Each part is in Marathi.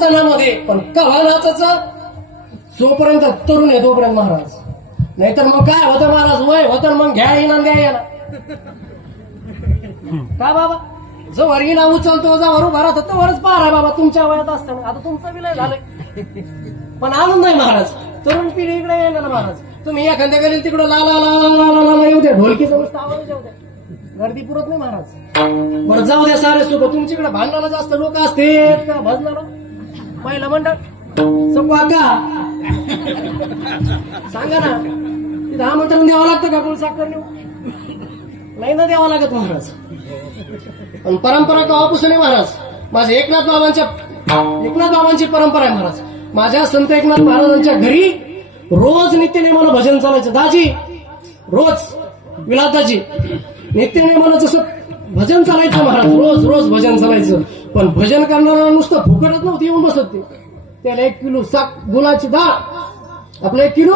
तणामध्ये, पण कवा नाचायचं जोपर्यंत तरुण आहे तोपर्यंत महाराज. नाहीतर मग काय होतं महाराज, वय होतं मग घ्या इनाम द्या याला. का बाबा, जवळ इनाम उचलतो जवळ उभा राहतो तवरच पारा बाबा तुमच्या वयात असताना. आता तुमचा विलय झालंय पण आनंद नाही महाराज. तरुण पिढी इकडे येणार ना महाराज. तुम्ही एखाद्या गेले तिकडं ला ला ला ला ला ला येऊ द्या, ढोलकीचा नुसतं आवाज येऊ द्या, गर्दी पुरत नाही महाराज. बरं जाऊ द्या सारे सुख. तुमच्याकडे भांडणाला जास्त लोक असते का भजणार पहिलं मंडळ सपा का सांगा ना. तिथं आमंत्रण द्यावं लागतं का कोण साखर नेऊ नाही ना द्यावं लागत महाराज. पण परंपरा केव्हापासून आहे महाराज. माझ्या एकनाथ बाबांची परंपरा आहे महाराज. माझ्या संत एकनाथ महाराजांच्या घरी रोज नित्यनेमानं भजन चालायचं. दाजी रोज विलासदाजी नित्यनेमानं जसं भजन चालायचं महाराज. रोज रोज भजन चालायचं. पण भजन करणारा नुसतं फुकटच नव्हतं येऊन बसत ते. त्याला 1 किलो गुलाची डाळ, आपलं 1 किलो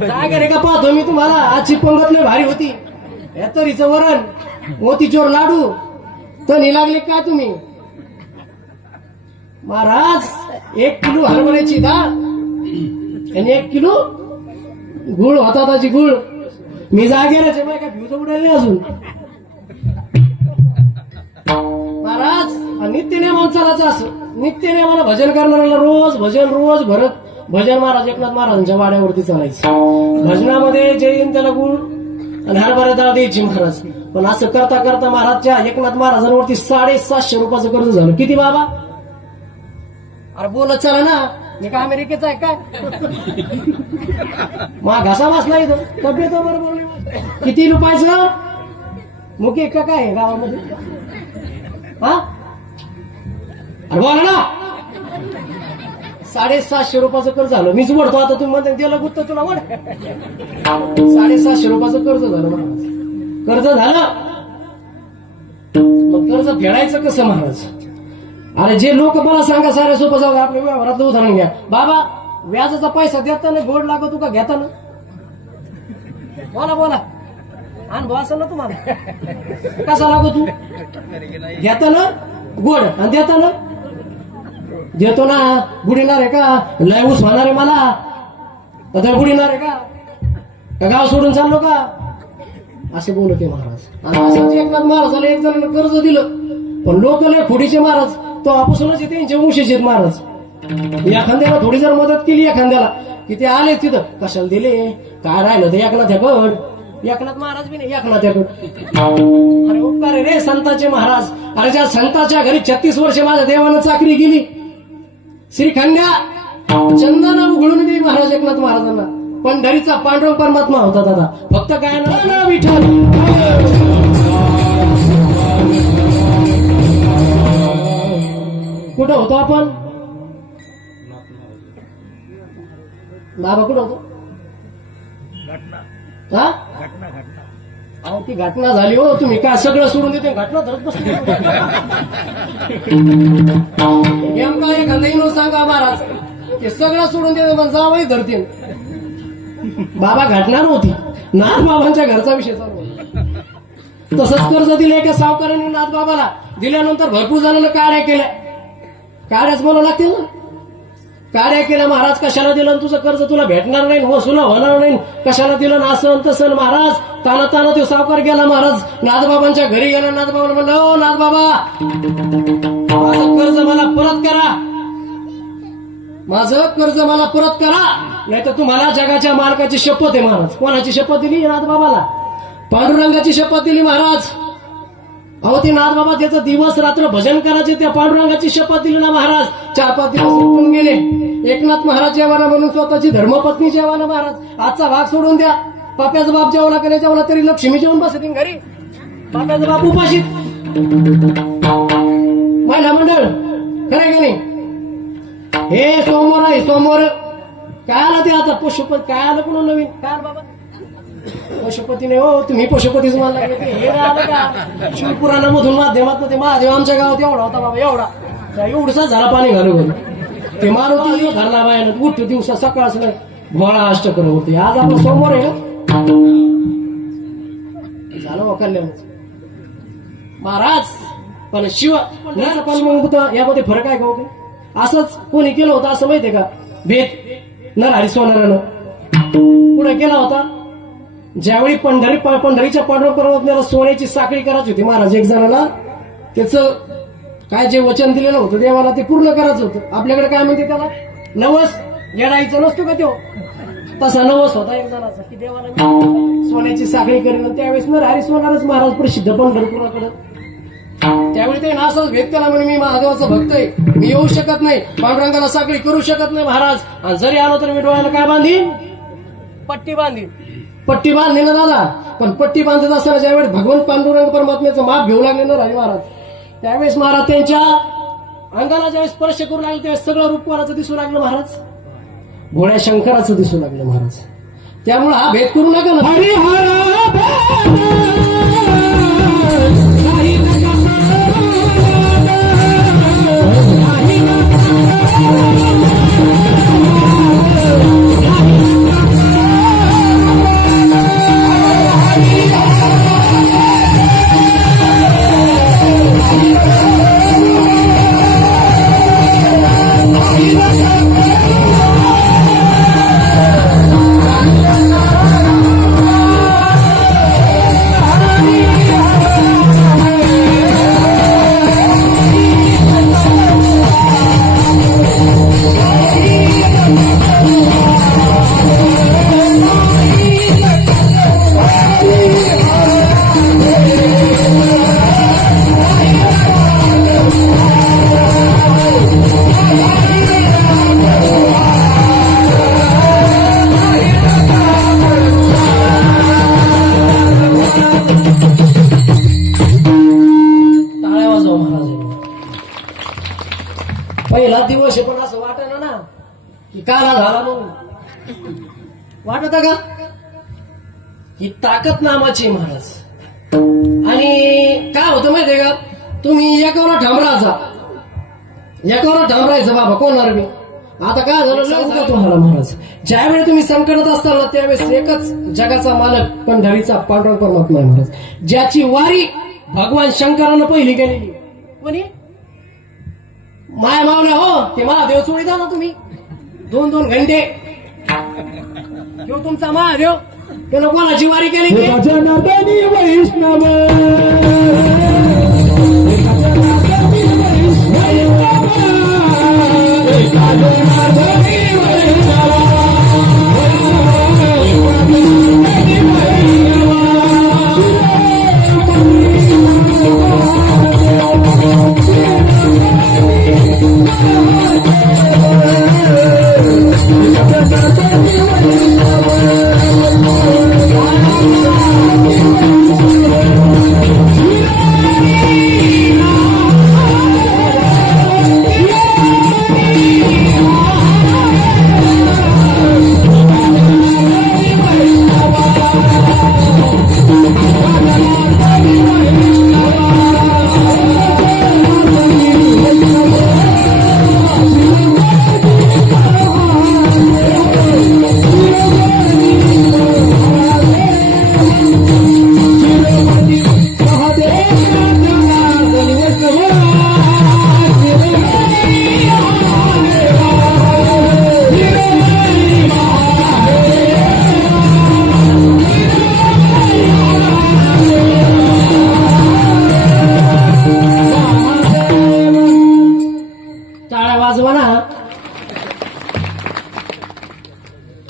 जागर का पाहतो मी तुम्हाला. आजची पंगत लय भारी होती. तरीचं वरण, मोतीचूर लाडू तणी लागले काय तुम्ही महाराज. 1 किलो हरभऱ्याची डाळ आणि 1 किलो गुळ होता. त्याची गुळ मी जागेराचे माय काय फ्यूज उडाले अजून महाराज. नित्यनेमान चालायचं असं. नित्यनेमानं भजन करणाऱ्याला रोज भरत भजन महाराज एकनाथ महाराजांच्या वाड्यावरती चालायचं. भजनामध्ये जे येईन त्याला गुळ आणि हरभरा डाळ द्यायची महाराज. पण असं करता करता महाराजच्या एकनाथ महाराजांवरती 750 रुपयाचं कर्ज झालं. किती बाबा? अरे बोलत चला ना, मी का अमेरिकेचा आहे काय? मा घासा वाचला इथं तब्येत बरोबर. किती रुपयाचं मुके का काय गावामध्ये हा? अरे बोला ना. 750 रुपयाचं कर्ज झालं. मीच वडतो आता. तुम्ही म्हणता दिलं गुत्त तुला वड. 750 रुपयाचं कर्ज झालं महाराज. कर्ज झालं मग कर्ज फेडायचं कसं महाराज. अरे जे लोक मला सांगा सारे सोपं जाऊ. आपल्या व्यवहारातलं उदाहरण घ्या. बाबा व्याजाचा पैसा देताना गोड लागतो का घेताना? बोला अनुभव असेल ना तुम्हाला. कसा लागतो तू घेताना गोड आणि देताना? देतो ना. बुडीणार आहे का? लय ऊस होणार आहे मला तर बुडीणार आहे का गाव सोडून चाललो का असे बोलते महाराज. आणि असंच एकनाथ महाराजाला एक जणांना कर्ज दिलं. पण लोक लय खोडीचे महाराज. तो आपासूनच त्यांचे वंशीचे महाराज. एखाद्याला थोडी जर मदत केली एखाद्याला की ते आले तिथं कशाला दिले काय राहिलं ते एकनाथ्याकड. एकनाथ महाराज बी नाही एकनाथ्याकड. अरे उपकार रे संतांचे महाराज. अरे ज्या संतांच्या घरी 36 वर्ष माझ्या देवानं चाकरी केली. श्रीखंड्या चंदन उघडून दे महाराज एकनाथ महाराजांना. पंढरीचा पांडुरंग परमात्मा होता दादा. फक्त काय ना विठ्ठल. कुठं होतो आपण? बाबा कुठं होतो? हा अहो ती घटना झाली हो. तुम्ही काय सगळं सोडून देते घटना धरत बसते. नेमका एखादा येऊन सांगा महाराज ते सगळं सोडून देते पण जावंही धरते. बाबा घटना नव्हती. नाथ बाबांच्या घरचा विषय चालू होता. तसंच कर्ज दिलं एका सावकारांनी नाथ बाबाला. दिल्यानंतर भरपूर जणांना काड्या केल्या. काड्याच बोलावं लागतील ना. काड्या केल्या महाराज. कशाला दिलं तुझं कर्ज तुला भेटणार नाही वसूल होणार नाही. कशाला दिलं ना असं तसं महाराज. ताना तो सावकार गेला महाराज. नाथबाबांच्या घरी गेला. नाथबाबाला म्हणलं ओ नाथबाबा माझं कर्ज मला परत करा. माझं कर्ज मला परत करा नाही तर तुम्हाला जगाच्या मालकाची शपथ आहे महाराज. कोणाची शपथ दिली? नाथबाबाला. पांडुरंगाची शपथ दिली महाराज. अहो ते नाथबाबा त्याचं दिवस रात्र भजन करायचे. त्या पांडुरंगाची शपथ दिली ना महाराज. 4-5 दिवस उठून गेले. एकनाथ महाराज जेवाना म्हणून स्वतःची धर्मपत्नी जेवाना महाराज. आजचा भाग सोडून द्या. पाप्याचा बाप जेवला का नाही जेवला तरी लक्ष्मी जेवून बसते घरी. पाप्याचा बाप उपाशी. महिला मंडळ खरं का नाही? हे सोमवार आहे सोमवार. काय आलं ते आता पशुपती काय आलं कोण नवीन काय बाबा? पशुपती नाही हो. तुम्ही पशुपतीच मला हे आलं का? शिवपुराणामधून माध्यमात ते महादेव आमच्या गावात एवढा होता बाबा. एवढसा झाला पाणी घालून. ते मारुती घरला बाहेर उठ दिवसा सकाळच नाही भोळा अष्टकर होते. आज आपला सोमवार आहे ना झालं कल्याण महाराज. पण शिव नाचा पालमुंगता यामध्ये फरक आहे का हो? असंच कोणी केलं होतं असं माहितीये का? भेद नरहरी सोनारानं पुढे केला होता. ज्यावेळी पंढरीच्या पांडुरंग पर्वताला सोन्याची साखळी करायची होती महाराज एक जणाला, त्याचं काय जे वचन दिलेलं होतं देवाला ते पूर्ण करायचं होतं. आपल्याकडे काय म्हणते त्याला? नवस. येडायचं नसतो का तो? तसा नवस होता एक जणाचा की देवाला सोन्याची साखळी करेल. त्यावेळेस नरहरी सोनारच महाराज प्रसिद्ध पंढरपुराकडे. त्यावेळी ते नासच भेद केला म्हणे मी महादेवाचा भक्त आहे, मी येऊ शकत नाही, पांडुरंगाला साखळी करू शकत नाही महाराज, आणि जरी आलो तर मी डोळ्याला काय बांधीन? पट्टी बांधीन. पट्टी बांधली ना दादा. पण पट्टी बांधत असताना ज्यावेळेस भगवंत पांडुरंग परमात्म्याचं माप घेऊ लागले ना राही महाराज, त्यावेळेस महाराज त्यांच्या अंगाला ज्यावेळेस स्पर्श करू लागले त्यावेळेस सगळं रूपवाराचं दिसू लागलं महाराज, भोळ्या शंकराचं दिसू लागलं महाराज. त्यामुळे हा भेद करू नका ना. पहिला दिवस आहे पण असं वाटत ना की काला झाला म्हणून वाटत का? ही ताकद नामाची महाराज. आणि काय होतं माहितीये का? तुम्ही एकावर ठांबरायचा, एकावर ठांबरायचं बाबा कोणाला बी. आता काय झालं सांगू का तुम्हाला महाराज? ज्यावेळी तुम्ही संकटात असताना त्यावेळेस एकच जगाचा मालक पंढरीचा पांडुरंग परमात्मा आहे महाराज, ज्याची वारी भगवान शंकरानं पहिली केलेली. कोणी? माया मावल्या हो, ते महादेव चोळी जा ना तुम्ही 2-2 घंटे. तुमचा महादेव त्यानं कोणाची वारी केली? जनार्दनी वैष्णव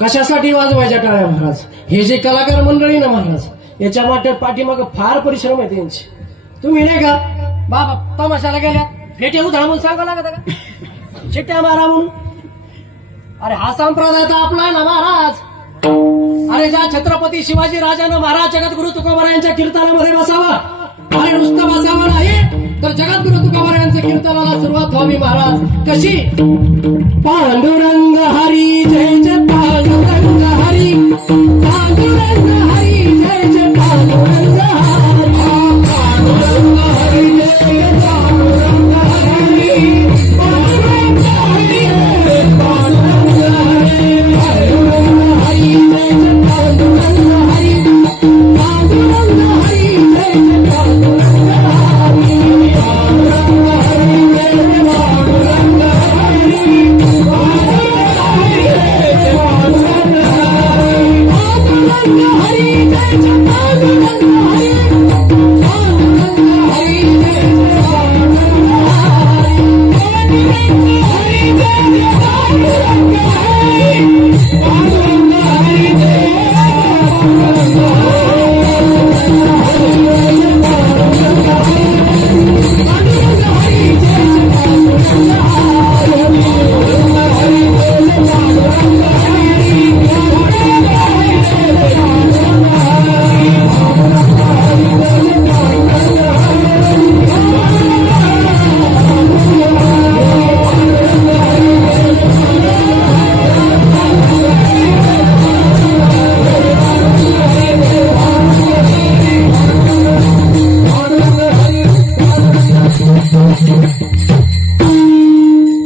कशासाठी वाजवायच्या टाळ्या महाराज? हे जे कलाकार मंडळी ना महाराज, याच्या पाठीमाग फार परिश्रम आहे त्यांचे. तुम्ही नाही का बाबा तमाशाला गेल्या फेटे उधळा म्हणून सांगा लागत का? शिट्ट्या मारा म्हणून? अरे हा संप्रदाय तर आपला आहे ना महाराज. अरे ज्या छत्रपती शिवाजी राजानं महाराज जगद्गुरु तुकोबार यांच्या कीर्तनामध्ये बसावा, अरे नुसतं बसावा नाही तर जगद्गुरु तुकोबार यांच्या कीर्तनाला सुरुवात व्हावी महाराज. कशी? पांडुरंग हरी जय जय पांडुरंग हरी, पांडुरंग हरी जय जय पांडुरंग हरी, पांडुरंग हरी जय पांडुरंग हरी, पांडुरंग हरी जय पांडुरंग हरी, पांडुरंग हरी जय जय पांडुरंग हरी, पांडुरंग हरी जय जय पांडुरंग हरी.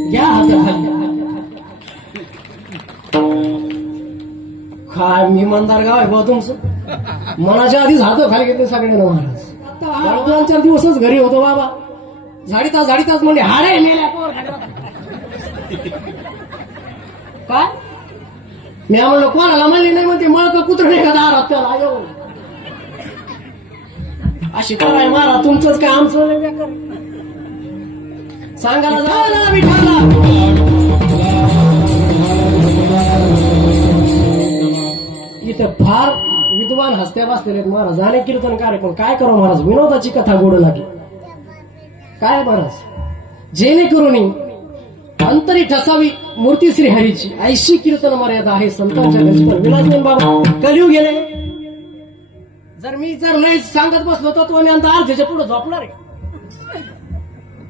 घ्या हात खाली. काय मी मंदार गाव आहे बा तुमचं. मनाच्या आधीच हात खाली घेतले सगळ्यांना महाराज. आता 2-4 दिवसच घरी होतो बाबा. झाडीताच म्हणजे हाडे मेल्या पोर. काय मी म्हणलं कोणाला म्हणले नाही म्हणते मळक कुत्र नाही का दारात त्याला येऊ. अशी कराय मारा तुमचंच काय आमचं नाही बेकार. सांगायला जा विठाला. इथं फार विद्वान हस्त्या बसलेले आहेत महाराज. अनेक कीर्तन कार्यक्रम काय करू महाराज. विनोदाची कथा गोड लागली. काय महाराज जेणेकरून अंतरी ठसावी मूर्ती श्रीहरीची 80 कीर्तन मर्यादा आहे संतांच्या घरी. विलासमान बाबा कलियुग गेले. जर मी लय सांगत बसलो तत्वज्ञान अर्ध्याच्या पुढे झोपणार आहे.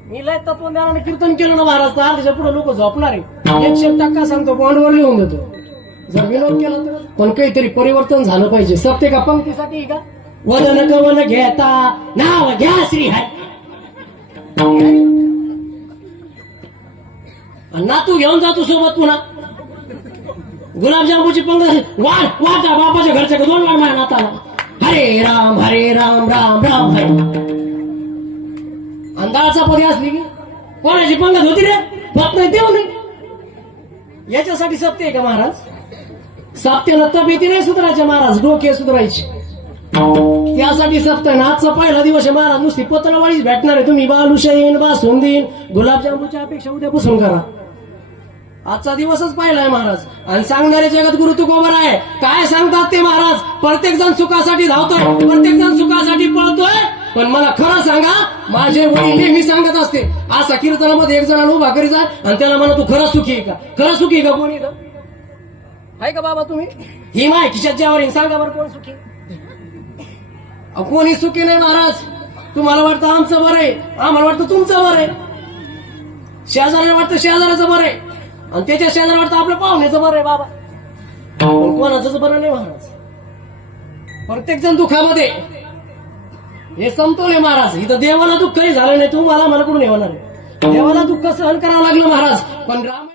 मी लय तत्वज्ञानाने कीर्तन केलं ना महाराज तर अर्ध्याच्या पुढे लोक झोपणार आहे. 100% सांगतो बॉन्डवर लिहून देतो. जर विनोद केला तर पण काहीतरी परिवर्तन झालं पाहिजे. सत्य का पंक्तीसाठी का वदन कवन घेता नाव घ्या श्रीहरी. नातू घेऊन जातो सोबत पुन्हा गुलाबजामुची पंगत वाट बापाच्या घरच्या 2 वाट माझ्या नाताला. हरे राम राम राम हरे. अंधाराचा पदी असली की कोणाची पंगत होती रे बाप नाही देऊ नाही. याच्यासाठी सत्य आहे का महाराज. सत्यानं तब्येती नाही सुधारायच्या महाराज. डोके सुधारायचे त्यासाठी सत्य. आजचा पहिला दिवस आहे महाराज. नुसती पत्रवाळीच भेटणार आहे. तुम्ही बालुशाहीन बासुंदीन गुलाबजामुच्या अपेक्षा उद्यापासून करा. आजचा दिवसच पाहिलाय महाराज. आणि सांगणारे जगत गुरु तुकोबर आहे. काय सांगतात ते महाराज. प्रत्येक जण सुखासाठी धावतोय. प्रत्येक जण सुखासाठी पळतोय. पण मला खरं सांगा माझे वडील नेहमी सांगत असते असा कीर्तनामध्ये एक जणांना उभा करी जा आणि त्याला म्हणा तू खरं सुखी आहे का. खरं सुखी आहे का कोणी आहे का बाबा तुम्ही. ही माय खिशात ज्यावर सांगा बरं कोण सुखी. कोणी सुखी नाही महाराज. तुम्हाला वाटतं आमचं बरं आहे. आम्हाला वाटतं तुमचं बरं आहे. शेजाऱ्याला वाटतं शेजाऱ्याचं बरं आहे. आणि त्याच्या शेजाऱ्याला वाटतं आपल्या पाहुण्याचं बरं आहे बाबा. पण कोणाचंच बरं नाही महाराज. प्रत्येक जण दुःखामध्ये हे समतोल आहे महाराज. इथं देवाला दुःख काही झालं नाही. तुम्हाला मला कडून येणार आहे. देवाला दुःख सहन करावं लागलं महाराज. पण राम